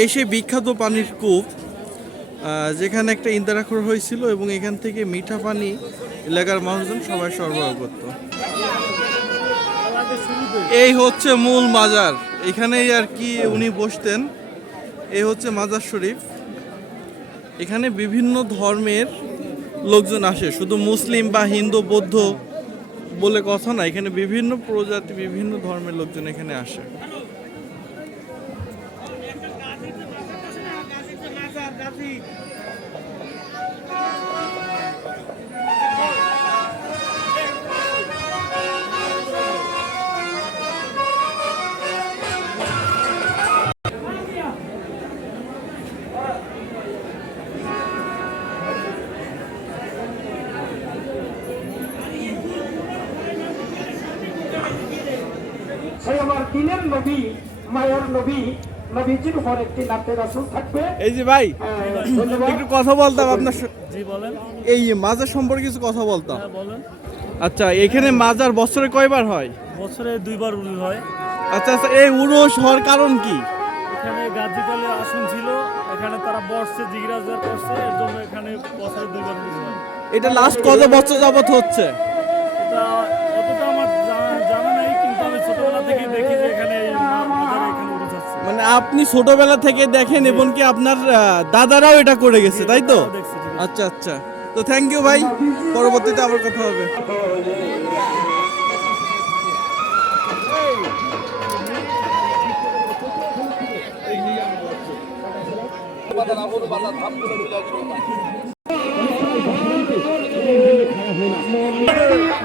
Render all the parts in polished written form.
এই সেই বিখ্যাত পানির কূপ যেখানে একটা ইন্দারাখর হয়েছিল এবং এখান থেকে মিঠা পানি এলাকার মানুষজন সবাই সরবরাহ করত। এই হচ্ছে মূল মাজার, এখানেই আর কি উনি বসতেন। এই হচ্ছে মাজার শরীফ। এখানে বিভিন্ন ধর্মের লোকজন আসে, শুধু মুসলিম বা হিন্দু বৌদ্ধ বলে কথা না, এখানে বিভিন্ন প্রজাতি বিভিন্ন ধর্মের লোকজন এখানে আসে। দিনের নবী মায়ের নবী নবীজির উপর একটি নাতে রাসূল থাকবে। এই যে ভাই একটু কথা বলতাম আপনার। জি বলেন। এই মাজার সম্পর্কে কিছু কথা বলতাম। হ্যাঁ বলেন। আচ্ছা, এখানে মাজার বছরে কয়বার হয়? বছরে 2 বার উরুস হয়। আচ্ছা আচ্ছা, এই উরুস হওয়ার কারণ কি? এখানে গাজীকালের আসন ছিল, এখানে তারা বসছে জিজ্ঞাসা করছে, এর জন্য এখানে বছরে 2 বার উরুস হয়। এটা লাস্ট কত বছর যাবত হচ্ছে? এটা অতটা আমার জানা নাই, কিন্তু আমি ছোটবেলা থেকেই দেখি যে এখানে এই মাজারে এখানে উরুস আছে। মানে আপনি ছোটবেলা থেকে দেখেন এবং কি আপনার দাদারাও এটা করে গেছে, তাই তো? দেখছি, জি। আচ্ছা আচ্ছা, তো থ্যাংক ইউ ভাই, পরবর্তীতে আবার কথা হবে।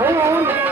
Oh,